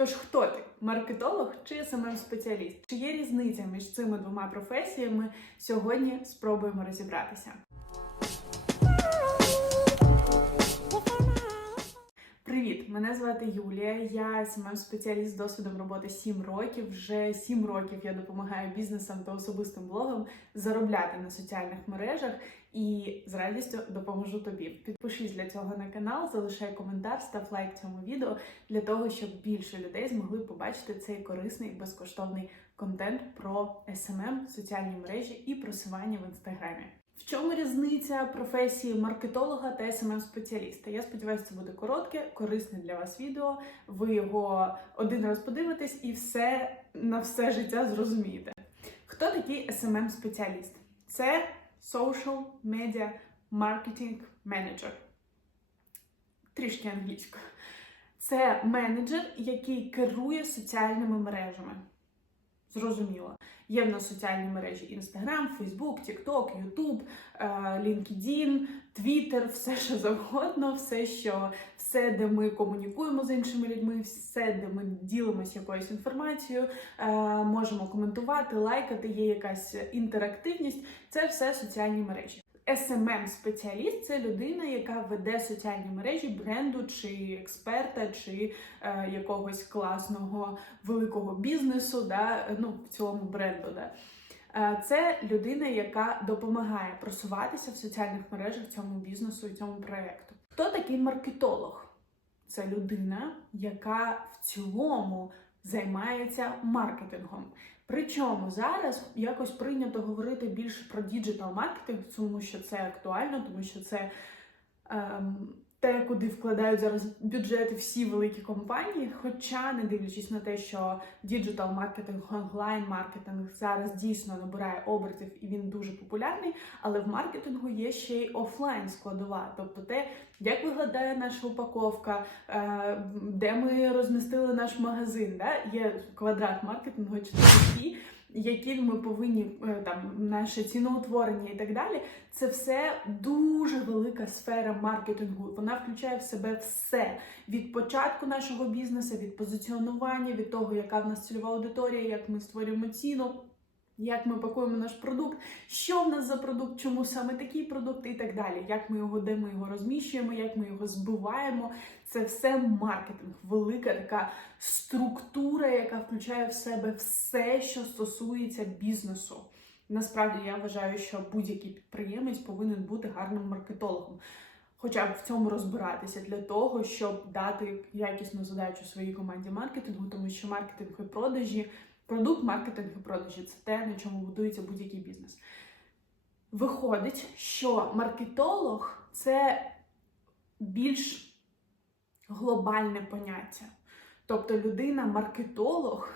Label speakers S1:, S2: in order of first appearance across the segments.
S1: Тож хто ти? Маркетолог чи smm спеціаліст? Чи є різниця між цими двома професіями? Сьогодні спробуємо розібратися. Привіт, мене звати Юлія. Я smm спеціаліст з досвідом роботи 7 років. Вже 7 років я допомагаю бізнесам та особистим блогам заробляти на соціальних мережах і з радістю допоможу тобі. Підпишись для цього на канал, залишай коментар, став лайк цьому відео для того, щоб більше людей змогли побачити цей корисний безкоштовний контент про SMM, соціальні мережі і просування в інстаграмі. В чому різниця професії маркетолога та smm спеціаліста? Я сподіваюся, це буде коротке, корисне для вас відео. Ви його один раз подивитесь і все на все життя зрозумієте. Хто такий smm спеціаліст Це Social Media Marketing Manager. Трішки англійською. Це менеджер, який керує соціальними мережами. Зрозуміло. Є в нас соціальні мережі Facebook, TikTok, YouTube, е, LinkedIn, Twitter, все що завгодно, все, що все, де ми комунікуємо з іншими людьми, все, де ми ділимося якоюсь інформацією, е, можемо коментувати, лайкати, є якась інтерактивність. Це все соціальні мережі. Smm спеціаліст це людина, яка веде соціальні мережі бренду чи експерта, чи е, якогось класного великого бізнесу, да, ну в цілому бренду. Да. Е, Це людина, яка допомагає просуватися в соціальних мережах цьому бізнесу і цьому проєкту. Хто такий маркетолог? Це людина, яка в цілому займається маркетингом. Причому зараз якось прийнято говорити більше про діджитал маркетинг, тому що це актуально, тому що це ем, те, куди вкладають зараз бюджети всі великі компанії. Хоча, не дивлячись на те, що діджитал маркетинг, онлайн маркетинг зараз дійсно набирає обертів і він дуже популярний, але в маркетингу є ще й офлайн складова, тобто те, як виглядає наша упаковка, е, де ми розмістили наш магазин. Да? Є квадрат маркетингу, чотири ті, які ми повинні е, там наше ціноутворення і так далі. Це все дуже велика сфера маркетингу. Вона включає в себе все від початку нашого бізнесу, від позиціонування, від того, яка в нас цільова аудиторія, як ми створюємо ціну. Як ми пакуємо наш продукт, що в нас за продукт, чому саме такий продукт і так далі. Як ми його, де ми його розміщуємо, як ми його збиваємо. Це все маркетинг, велика така структура, яка включає в себе все, що стосується бізнесу. Насправді я вважаю, що будь-який підприємець повинен бути гарним маркетологом. Хоча б в цьому розбиратися для того, щоб дати якісну задачу своїй команді маркетингу, тому що маркетинг і продажі, продукт, маркетинг і продажі це те, на чому будується будь-який бізнес. Виходить, що маркетолог це більш глобальне поняття. Тобто людина-маркетолог,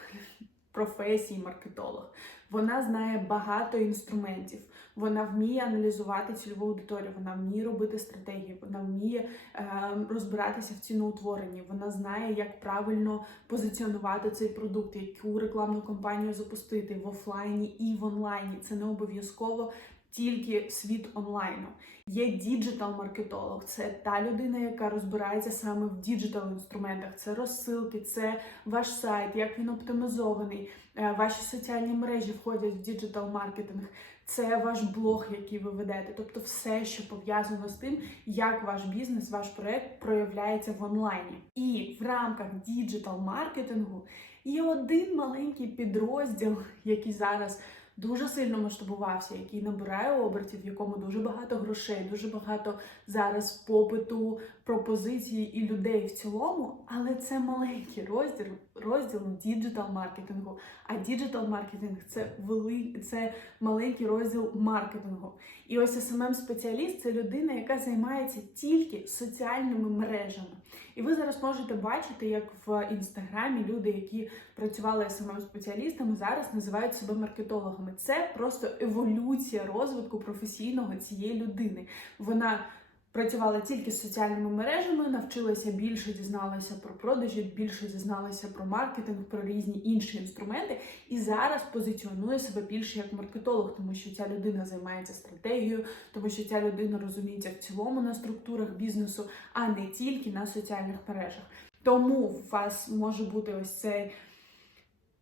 S1: професії маркетолог, вона знає багато інструментів. Вона вміє аналізувати цільову аудиторію, вона вміє робити стратегії, вона вміє е, розбиратися в ціноутворенні, вона знає, як правильно позиціонувати цей продукт, яку рекламну кампанію запустити в офлайні і в онлайні. Це не обов'язково тільки світ онлайну. Є діджитал-маркетолог, це та людина, яка розбирається саме в діджитал інструментах. Це розсилки, це ваш сайт, як він оптимізований, е, ваші соціальні мережі входять в діджитал-маркетинг. Це ваш блог, який ви ведете, тобто все, що пов'язано з тим, як ваш бізнес, ваш проект проявляється в онлайні. І в рамках діджитал-маркетингу є один маленький підрозділ, який зараз дуже сильно масштабувався, який набирає обертів, в якому дуже багато грошей, дуже багато зараз попиту, пропозицій і людей в цілому. Але це маленький розділ розділ діджитал маркетингу. А діджитал маркетинг це вели... це маленький розділ маркетингу. І ось smm спеціаліст це людина, яка займається тільки соціальними мережами. І ви зараз можете бачити, як в інстаграмі люди, які працювали smm спеціалістами, зараз називають себе маркетологами. Це просто еволюція розвитку професійного цієї людини. Вона працювала тільки з соціальними мережами, навчилася більше, дізналася про продажі, більше дізналася про маркетинг, про різні інші інструменти, і зараз позиціонує себе більше як маркетолог, тому що ця людина займається стратегією, тому що ця людина розуміється в цілому на структурах бізнесу, а не тільки на соціальних мережах. Тому у вас може бути ось цей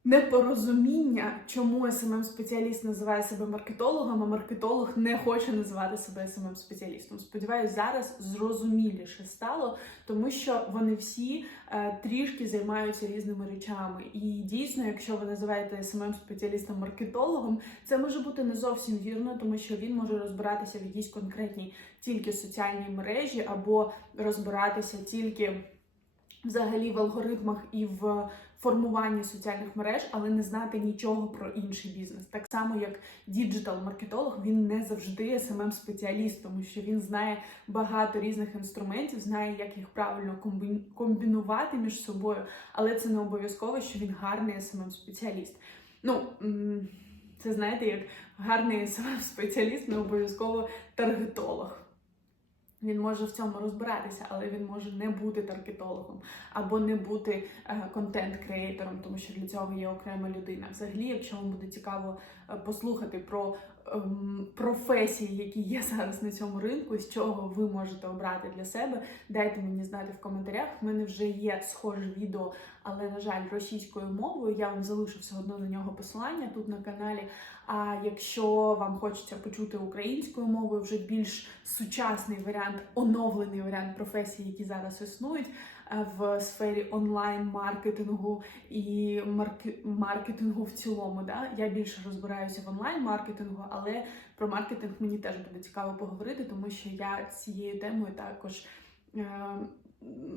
S1: непорозуміння, чому smm спеціаліст називає себе маркетологом, а маркетолог не хоче називати себе smm спеціалістом. Сподіваюсь, зараз зрозуміліше стало, тому що вони всі е, трішки займаються різними речами. І дійсно, якщо ви називаєте smm спеціалістом маркетологом, це може бути не зовсім вірно, тому що він може розбиратися в якійсь конкретній тільки соціальній мережі, або розбиратися тільки взагалі в алгоритмах і в формуванні соціальних мереж, але не знати нічого про інший бізнес. Так само, як діджитал-маркетолог, він не завжди smm спеціаліст, тому що він знає багато різних інструментів, знає, як їх правильно комбінувати між собою, але це не обов'язково, що він гарний smm спеціаліст. Ну це знаєте, як гарний smm спеціаліст не обов'язково таргетолог. Він може в цьому розбиратися, але він може не бути таргетологом або не бути е, контент-креатором, тому що для цього є окрема людина. Взагалі, якщо вам буде цікаво е, послухати про ем, професії, які є зараз на цьому ринку, з чого ви можете обрати для себе, дайте мені знати в коментарях. В мене вже є схоже відео, але на жаль, російською мовою. Я вам залишу все одно на нього посилання тут на каналі. А якщо вам хочеться почути українською мовою, вже більш сучасний варіант, оновлений варіант професій, які зараз існують в сфері онлайн-маркетингу і маркетингу в цілому. Да? Я більше розбираюся в онлайн-маркетингу, але про маркетинг мені теж буде цікаво поговорити, тому що я цією темою також е,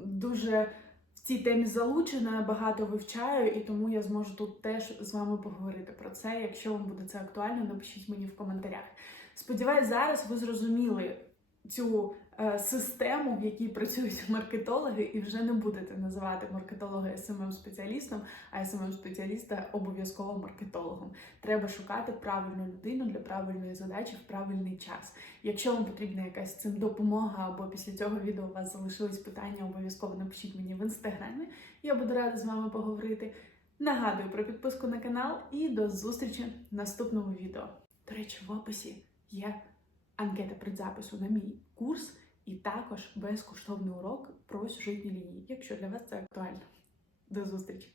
S1: дуже в цій темі залучена, багато вивчаю, і тому я зможу тут теж з вами поговорити про це. Якщо вам буде це актуально, напишіть мені в коментарях. Сподіваюсь, зараз ви зрозуміли цю е, систему, в якій працюють маркетологи, і вже не будете називати маркетолога smm спеціалістом, а smm спеціаліста обов'язково маркетологом. Треба шукати правильну людину для правильної задачі в правильний час. Якщо вам потрібна якась цим допомога, або після цього відео у вас залишились питання, обов'язково напишіть мені в інстаграмі. Я буду рада з вами поговорити. Нагадую про підписку на канал і до зустрічі в наступному відео. До речі, в описі є анкета предзапису на мій курс і також безкоштовний урок про сюжетні лінії, якщо для вас це актуально. До зустрічі!